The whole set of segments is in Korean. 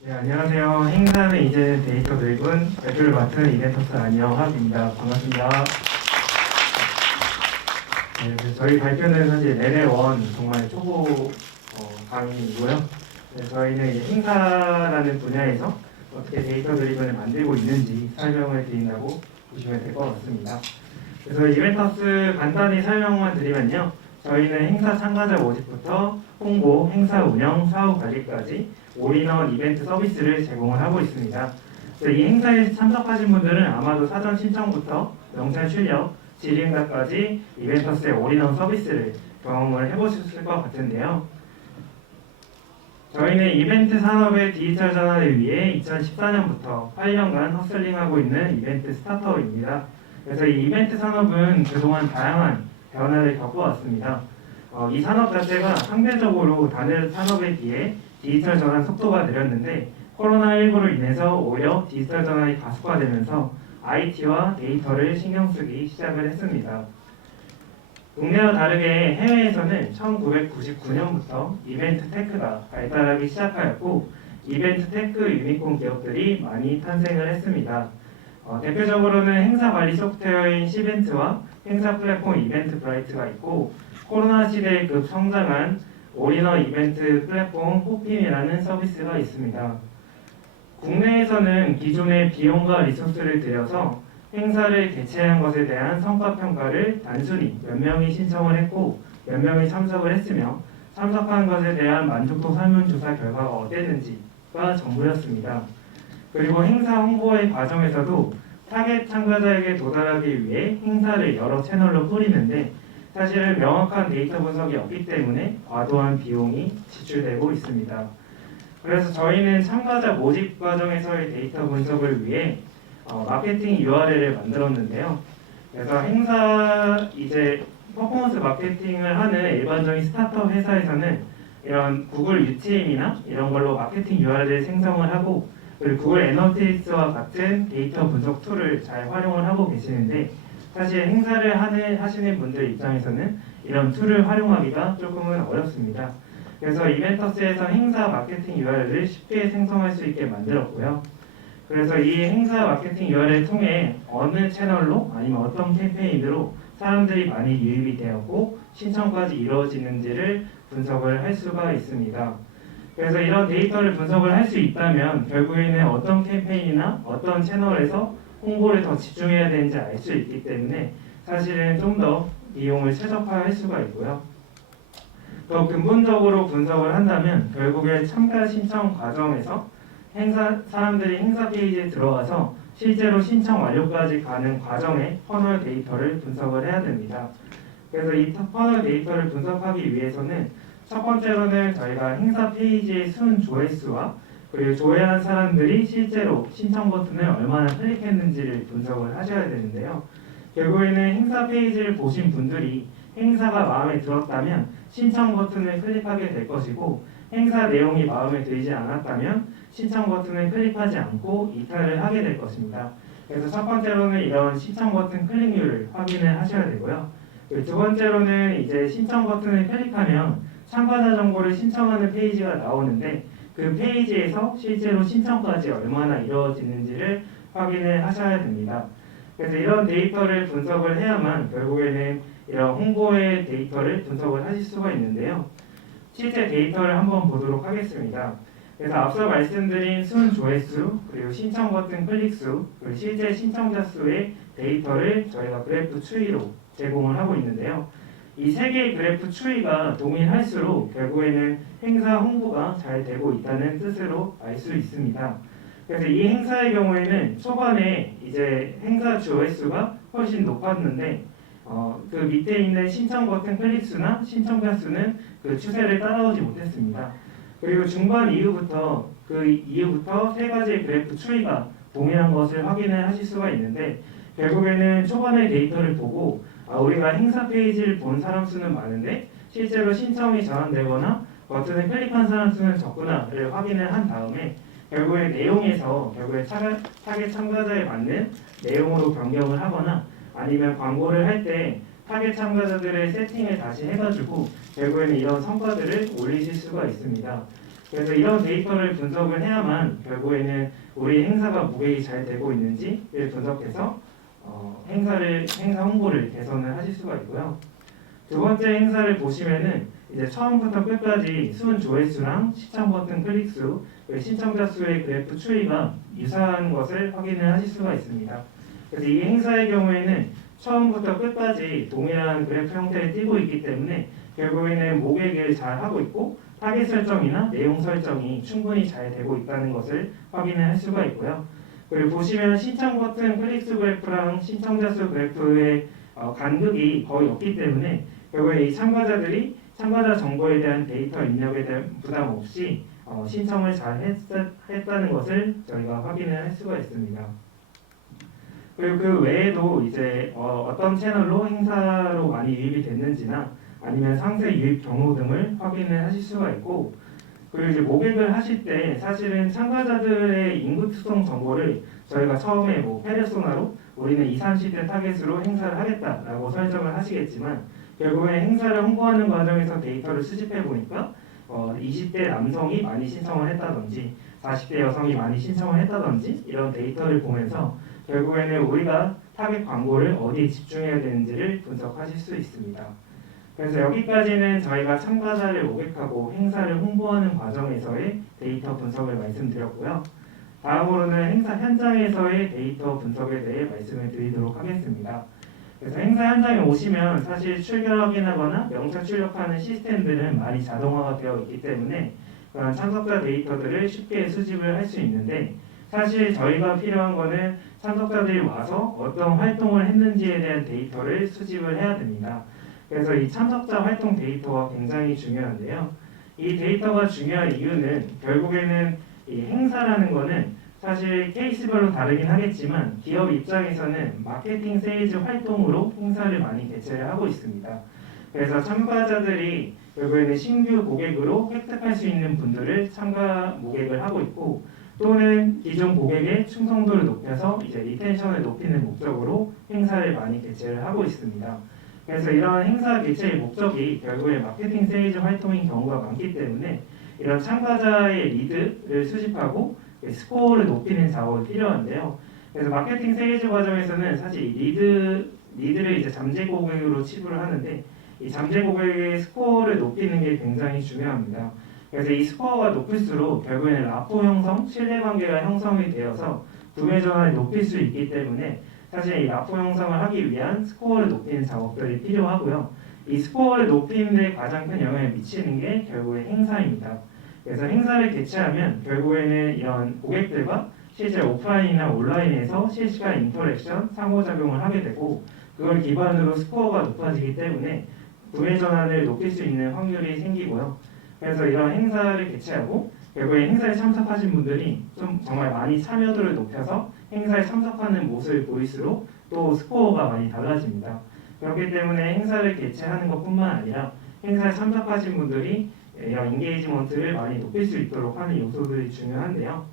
네, 안녕하세요. 행사는 이제 데이터 드리븐 발표를 맡은 이벤터스 안녕하입니다. 반갑습니다. 네, 저희 발표는 사실 레벨 1 정말 초보 강의이고요. 네, 저희는 이제 행사라는 분야에서 어떻게 데이터 드리븐을 만들고 있는지 설명을 드린다고 보시면 될 것 같습니다. 그래서 이벤터스 간단히 설명만 드리면요. 저희는 행사 참가자 모집부터 홍보, 행사 운영, 사후 관리까지 올인원 이벤트 서비스를 제공을 하고 있습니다. 이 행사에 참석하신 분들은 아마도 사전 신청부터 명찰 출력, 질의응답까지 이벤터스의 올인원 서비스를 경험을 해보셨을 것 같은데요. 저희는 이벤트 산업의 디지털 전환을 위해 2014년부터 8년간 허슬링하고 있는 이벤트 스타터입니다. 그래서 이 이벤트 산업은 그동안 다양한 변화를 겪어왔습니다. 이 산업 자체가 상대적으로 다른 산업에 비해 디지털 전환 속도가 느렸는데 코로나19로 인해서 오히려 디지털 전환이 가속화되면서 IT와 데이터를 신경 쓰기 시작을 했습니다. 국내와 다르게 해외에서는 1999년부터 이벤트 테크가 발달하기 시작하였고 이벤트 테크 유니콘 기업들이 많이 탄생을 했습니다. 대표적으로는 행사 관리 소프트웨어인 시벤트와 행사 플랫폼 이벤트 브라이트가 있고 코로나 시대에 급 성장한 올인원 이벤트 플랫폼 호핌이라는 서비스가 있습니다. 국내에서는 기존의 비용과 리소스를 들여서 행사를 개최한 것에 대한 성과평가를 단순히 몇 명이 신청을 했고 몇 명이 참석을 했으며 참석한 것에 대한 만족도 설문조사 결과가 어땠는지가 전부였습니다. 그리고 행사 홍보의 과정에서도 타겟 참가자에게 도달하기 위해 행사를 여러 채널로 뿌리는데 사실은 명확한 데이터 분석이 없기 때문에 과도한 비용이 지출되고 있습니다. 그래서 저희는 참가자 모집 과정에서의 데이터 분석을 위해 마케팅 URL을 만들었는데요. 그래서 행사 이제 퍼포먼스 마케팅을 하는 일반적인 스타트업 회사에서는 이런 구글 UTM이나 이런 걸로 마케팅 URL을 생성을 하고 그리고 구글 애널티스와 같은 데이터 분석 툴을 잘 활용을 하고 계시는데 사실 행사를 하시는 분들 입장에서는 이런 툴을 활용하기가 조금은 어렵습니다. 그래서 이벤터스에서 행사 마케팅 URL을 쉽게 생성할 수 있게 만들었고요. 그래서 이 행사 마케팅 URL을 통해 어느 채널로 아니면 어떤 캠페인으로 사람들이 많이 유입이 되었고 신청까지 이루어지는지를 분석을 할 수가 있습니다. 그래서 이런 데이터를 분석을 할 수 있다면 결국에는 어떤 캠페인이나 어떤 채널에서 홍보를 더 집중해야 되는지 알 수 있기 때문에 사실은 좀 더 비용을 최적화할 수가 있고요. 더 근본적으로 분석을 한다면 결국에 참가 신청 과정에서 사람들이 행사 페이지에 들어와서 실제로 신청 완료까지 가는 과정의 퍼널 데이터를 분석을 해야 됩니다. 그래서 이 퍼널 데이터를 분석하기 위해서는 첫 번째로는 저희가 행사 페이지의 순 조회수와 그리고 조회한 사람들이 실제로 신청 버튼을 얼마나 클릭했는지를 분석을 하셔야 되는데요. 결국에는 행사 페이지를 보신 분들이 행사가 마음에 들었다면 신청 버튼을 클릭하게 될 것이고 행사 내용이 마음에 들지 않았다면 신청 버튼을 클릭하지 않고 이탈을 하게 될 것입니다. 그래서 첫 번째로는 이런 신청 버튼 클릭률을 확인을 하셔야 되고요. 두 번째로는 이제 신청 버튼을 클릭하면 참가자 정보를 신청하는 페이지가 나오는데 그 페이지에서 실제로 신청까지 얼마나 이루어지는지를 확인을 하셔야 됩니다. 그래서 이런 데이터를 분석을 해야만 결국에는 이런 홍보의 데이터를 분석을 하실 수가 있는데요. 실제 데이터를 한번 보도록 하겠습니다. 그래서 앞서 말씀드린 순 조회수, 그리고 신청 버튼 클릭수, 그리고 실제 신청자 수의 데이터를 저희가 그래프 추이로 제공을 하고 있는데요. 이 세 개의 그래프 추이가 동일할수록 결국에는 행사 홍보가 잘 되고 있다는 뜻으로 알 수 있습니다. 그래서 이 행사의 경우에는 초반에 이제 행사 조회수가 훨씬 높았는데 그 밑에 있는 신청 버튼 클릭 수나 신청자 수는 그 추세를 따라오지 못했습니다. 그리고 중반 이후부터 세 가지의 그래프 추이가 동일한 것을 확인을 하실 수가 있는데 결국에는 초반의 데이터를 보고 우리가 행사 페이지를 본 사람 수는 많은데 실제로 신청이 전환되거나 버튼을 클릭한 사람 수는 적구나를 확인을 한 다음에 결국에 내용에서 타겟 참가자에 맞는 내용으로 변경을 하거나 아니면 광고를 할 때 타겟 참가자들의 세팅을 다시 해가지고 결국에는 이런 성과들을 올리실 수가 있습니다. 그래서 이런 데이터를 분석을 해야만 결국에는 우리 행사가 무객이 잘 되고 있는지를 분석해서 행사 홍보를 개선을 하실 수가 있고요. 두 번째 행사를 보시면은 이제 처음부터 끝까지 순 조회수랑 시청 버튼 클릭수, 신청자 수의 그래프 추이가 유사한 것을 확인을 하실 수가 있습니다. 그래서 이 행사의 경우에는 처음부터 끝까지 동일한 그래프 형태를 띄고 있기 때문에 결국에는 모객을 잘 하고 있고 타겟 설정이나 내용 설정이 충분히 잘 되고 있다는 것을 확인을 할 수가 있고요. 그리고 보시면 신청 버튼 클릭수 그래프랑 신청자 수 그래프의 간극이 거의 없기 때문에 결국에 이 참가자들이 참가자 정보에 대한 데이터 입력에 대한 부담 없이 신청을 잘 했다는 것을 저희가 확인을 할 수가 있습니다. 그리고 그 외에도 이제 어떤 채널로 행사로 많이 유입이 됐는지나 아니면 상세 유입 경로 등을 확인을 하실 수가 있고, 그리고 이제 모객을 하실 때 사실은 참가자들의 인구 특성 정보를 저희가 처음에 페르소나로 우리는 20, 30대 타겟으로 행사를 하겠다라고 설정을 하시겠지만 결국에 행사를 홍보하는 과정에서 데이터를 수집해 보니까 20대 남성이 많이 신청을 했다든지 40대 여성이 많이 신청을 했다든지 이런 데이터를 보면서 결국에는 우리가 타겟 광고를 어디에 집중해야 되는지를 분석하실 수 있습니다. 그래서 여기까지는 저희가 참가자를 모객하고 행사를 홍보하는 과정에서의 데이터 분석을 말씀드렸고요. 다음으로는 행사 현장에서의 데이터 분석에 대해 말씀을 드리도록 하겠습니다. 그래서 행사 현장에 오시면 사실 출결 확인하거나 명찰 출력하는 시스템들은 많이 자동화가 되어 있기 때문에 그런 참석자 데이터들을 쉽게 수집을 할 수 있는데, 사실 저희가 필요한 거는 참석자들이 와서 어떤 활동을 했는지에 대한 데이터를 수집을 해야 됩니다. 그래서 이 참석자 활동 데이터가 굉장히 중요한데요. 이 데이터가 중요한 이유는 결국에는 이 행사라는 거는 사실 케이스별로 다르긴 하겠지만 기업 입장에서는 마케팅 세일즈 활동으로 행사를 많이 개최를 하고 있습니다. 그래서 참가자들이 결국에는 신규 고객으로 획득할 수 있는 분들을 참가 모객을 하고 있고, 또는 기존 고객의 충성도를 높여서 이제 리텐션을 높이는 목적으로 행사를 많이 개최를 하고 있습니다. 그래서 이런 행사 개최의 목적이 결국에 마케팅 세일즈 활동인 경우가 많기 때문에 이런 참가자의 리드를 수집하고 스코어를 높이는 작업이 필요한데요. 그래서 마케팅 세일즈 과정에서는 사실 리드를 이제 잠재 고객으로 치부를 하는데 이 잠재 고객의 스코어를 높이는 게 굉장히 중요합니다. 그래서 이 스코어가 높을수록 결국에는 라포 형성, 신뢰관계가 형성이 되어서 구매 전환을 높일 수 있기 때문에 사실 이 라포 형성을 하기 위한 스코어를 높이는 작업들이 필요하고요. 이 스코어를 높이는 데 가장 큰 영향을 미치는 게 결국에 행사입니다. 그래서 행사를 개최하면 결국에는 이런 고객들과 실제 오프라인이나 온라인에서 실시간 인터랙션, 상호작용을 하게 되고 그걸 기반으로 스코어가 높아지기 때문에 구매 전환을 높일 수 있는 확률이 생기고요. 그래서 이런 행사를 개최하고 결국에 행사에 참석하신 분들이 좀 정말 많이 참여도를 높여서 행사에 참석하는 모습을 보일수록 또 스코어가 많이 달라집니다. 그렇기 때문에 행사를 개최하는 것뿐만 아니라 행사에 참석하신 분들이 이런 인게이지먼트를 많이 높일 수 있도록 하는 요소들이 중요한데요.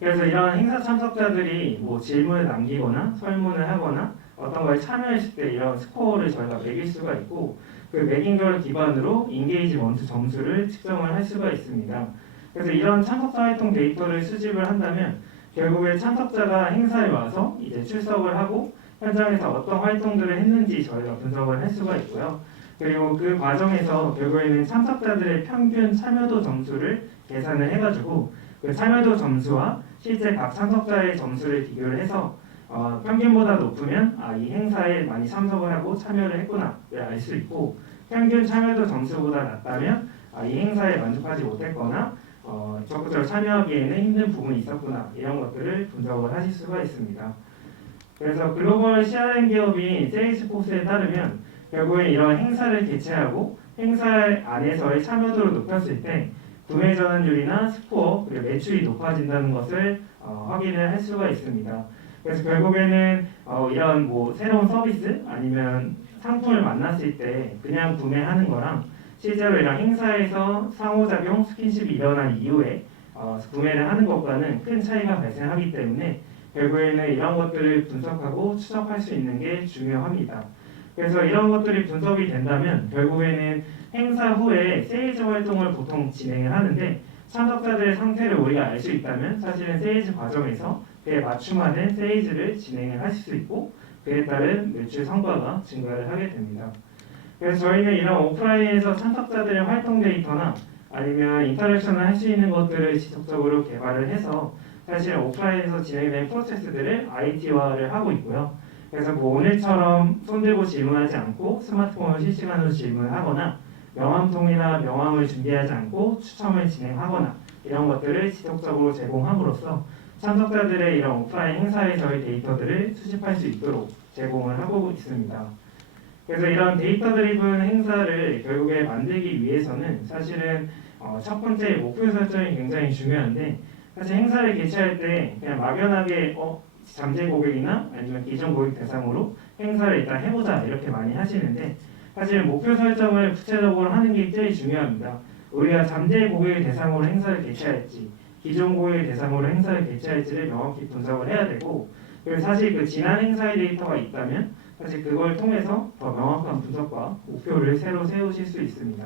그래서 이런 행사 참석자들이 질문을 남기거나 설문을 하거나 어떤 거에 참여했을 때 이런 스코어를 저희가 매길 수가 있고 그 매긴 걸 기반으로 인게이지먼트 점수를 측정을 할 수가 있습니다. 그래서 이런 참석자 활동 데이터를 수집을 한다면 결국에 참석자가 행사에 와서 이제 출석을 하고 현장에서 어떤 활동들을 했는지 저희가 분석을 할 수가 있고요. 그리고 그 과정에서 결국에는 참석자들의 평균 참여도 점수를 계산을 해가지고 그 참여도 점수와 실제 각 참석자의 점수를 비교를 해서 평균보다 높으면 이 행사에 많이 참석을 하고 참여를 했구나를 알 수 있고, 평균 참여도 점수보다 낮다면 이 행사에 만족하지 못했거나 적극적으로 참여하기에는 힘든 부분이 있었구나, 이런 것들을 분석을 하실 수가 있습니다. 그래서 글로벌 CRM 기업인 세일스포스에 따르면 결국에 이런 행사를 개최하고 행사 안에서의 참여도를 높였을 때 구매 전환율이나 스코어 그리고 매출이 높아진다는 것을 확인을 할 수가 있습니다. 그래서 결국에는 이런 새로운 서비스 아니면 상품을 만났을 때 그냥 구매하는 거랑 실제로 이런 행사에서 상호작용, 스킨십이 일어난 이후에 구매를 하는 것과는 큰 차이가 발생하기 때문에 결국에는 이런 것들을 분석하고 추적할 수 있는 게 중요합니다. 그래서 이런 것들이 분석이 된다면 결국에는 행사 후에 세일즈 활동을 보통 진행을 하는데 참석자들의 상태를 우리가 알 수 있다면 사실은 세일즈 과정에서 그에 맞춤하는 세일즈를 진행을 하실 수 있고 그에 따른 매출 성과가 증가를 하게 됩니다. 그래서 저희는 이런 오프라인에서 참석자들의 활동 데이터나 아니면 인터랙션을 할 수 있는 것들을 지속적으로 개발을 해서 사실 오프라인에서 진행된 프로세스들을 IT화를 하고 있고요. 그래서 뭐 오늘처럼 손들고 질문하지 않고 스마트폰을 실시간으로 질문하거나 명함통이나 명함을 준비하지 않고 추첨을 진행하거나 이런 것들을 지속적으로 제공함으로써 참석자들의 이런 오프라인 행사에서의 데이터들을 수집할 수 있도록 제공을 하고 있습니다. 그래서 이런 데이터 드리븐 행사를 결국에 만들기 위해서는 사실은 첫 번째 목표 설정이 굉장히 중요한데 사실 행사를 개최할 때 그냥 막연하게 잠재 고객이나 아니면 기존 고객 대상으로 행사를 일단 해보자 이렇게 많이 하시는데 사실 목표 설정을 구체적으로 하는 게 제일 중요합니다. 우리가 잠재 고객을 대상으로 행사를 개최할지 기존 고객을 대상으로 행사를 개최할지를 명확히 분석을 해야 되고 그리고 사실 그 지난 행사의 데이터가 있다면 사실 그걸 통해서 더 명확한 분석과 목표를 새로 세우실 수 있습니다.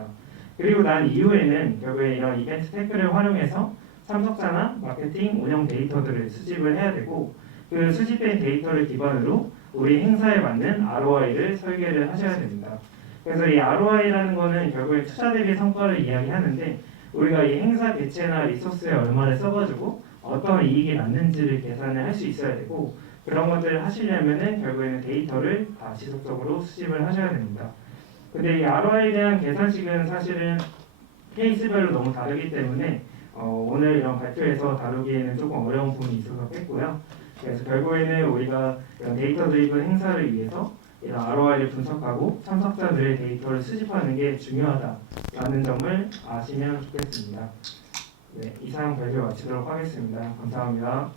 그리고 난 이후에는 결국에 이런 이벤트 태클을 활용해서 참석자나 마케팅, 운영 데이터들을 수집을 해야 되고 그 수집된 데이터를 기반으로 우리 행사에 맞는 ROI를 설계를 하셔야 됩니다. 그래서 이 ROI라는 거는 결국에 투자 대비 성과를 이야기하는데 우리가 이 행사 개최나 리소스에 얼마를 써가지고 어떤 이익이 났는지를 계산을 할 수 있어야 되고 그런 것들을 하시려면은 결국에는 데이터를 다 지속적으로 수집을 하셔야 됩니다. 근데 이 ROI에 대한 계산식은 사실은 케이스별로 너무 다르기 때문에 오늘 이런 발표에서 다루기에는 조금 어려운 부분이 있어서 뺐고요. 그래서 결국에는 우리가 이런 데이터 드리븐 행사를 위해서 이런 ROI를 분석하고 참석자들의 데이터를 수집하는 게 중요하다라는 점을 아시면 좋겠습니다. 네, 이상 발표 마치도록 하겠습니다. 감사합니다.